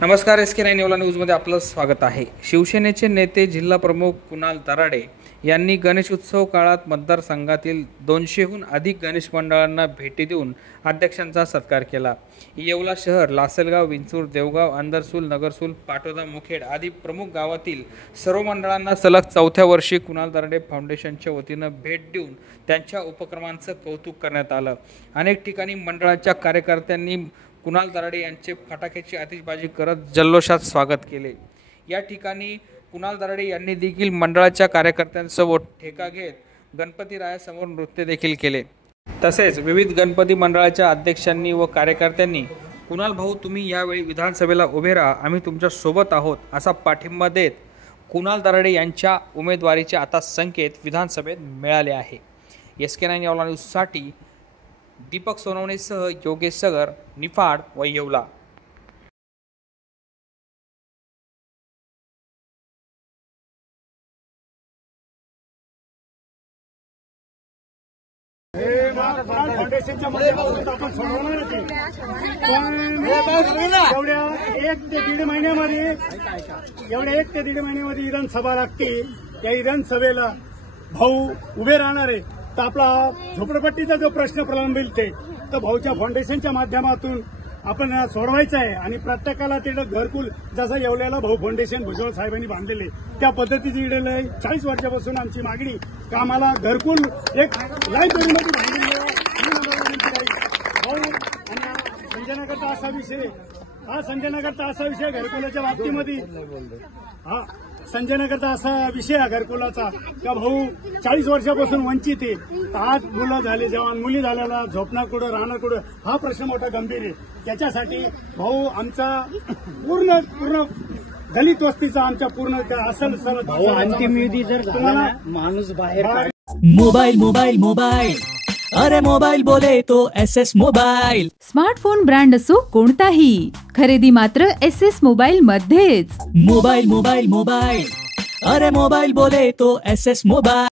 नमस्कार, SK9 येवला न्यूजमध्ये आपलं स्वागत आहे। शिवसेनेचे नेते जिल्हा प्रमुख कुणाल दराडे यांनी गणेश उत्सव काळात मतदारसंघातील 200हून अधिक गणेश मंडळांना भेटी देऊन अध्यक्षांचा सत्कार केला। येवला शहर, लासलगाव, विंचूर, देवगाव, अंदरसूल, नगरसूल, पाटोदा, मुखेड आदी प्रमुख गावातील सर्व मंडळांना सलग चौथ्या वर्षी कुणाल दराडे फाउंडेशनच्या वतीने भेट देऊन त्यांच्या उपक्रमांचं कौतुक करण्यात आलं। अनेक ठिकाणी मंडळाच्या कार्यकर्त्यांनी कुणाल दराडे यांचे फटाक्याची आतिषबाजी करत जल्लोषात स्वागत केले। या ठिकाणी कुणाल दराडे यांनी देखील मंडळाच्या कार्यकर्त्यांसोबत ठेका घेत गणपतीरायासमोर नृत्य देखील केले। तसेच विविध गणपती मंडळाच्या अध्यक्षांनी व कार्यकर्त्यांनी कुणाल भाऊ, तुम्ही यावेळी विधानसभेला उभे राहा, आम्ही तुमच्या सोबत आहोत असा पाठिंबा देत कुणाल दराडे यांच्या उमेदवारीचे आता संकेत विधानसभेत मिळाले आहे। SK9 येवला न्यूजसाठी दीपक सोनवणेसह योगेश सगर, निफाड व येवला। एवढ्या 1 ते 1.5 महिन्यामध्ये विधानसभा लागते। या विधानसभेला भाऊ उभे राहणार आहे, तर आपला झोपडपट्टीचा जो प्रश्न प्रलंबित आहे तो भाऊच्या फाउंडेशनच्या माध्यमातून आपण सोडवायचा आहे। आणि प्रत्येकाला तिकडे घरकुल, जसं येवल्याला भाऊ फाउंडेशन भुजबळ साहेबांनी बांधलेले त्या पद्धतीची इकडे 40 वर्षापासून आमची मागणी का आम्हाला घरकुल एक लाईब्ररीमध्ये बांधलेलं भाऊ। आणि संजयनगरचा असा विषय, संजयनगरचा असा विषय घरकुलाच्या बाबतीमध्ये, संजयनगरचा असा विषय आहे घरकुलाचा का भाऊ 40 वर्षापासून वंचित आहे। आज मुलं झाले, जवान मुली झाल्याला झोपणार कुठं, राहणार कुठं, हा प्रश्न मोठा गंभीर आहे। त्याच्यासाठी भाऊ आमचा पूर्ण दलित वस्तीचा आमच्या पूर्ण असल भाऊ अंतिम विधी जर तुम्हाला माणूस बाहेर मोबाईल अरे मोबाईल बोले तो SS मोबाईल। स्मार्टफोन ब्रँड असो कोणताही, खरेदी मात्र SS मोबाईल मध्येच। मोबाईल अरे मोबाईल बोले तो SS मोबाईल।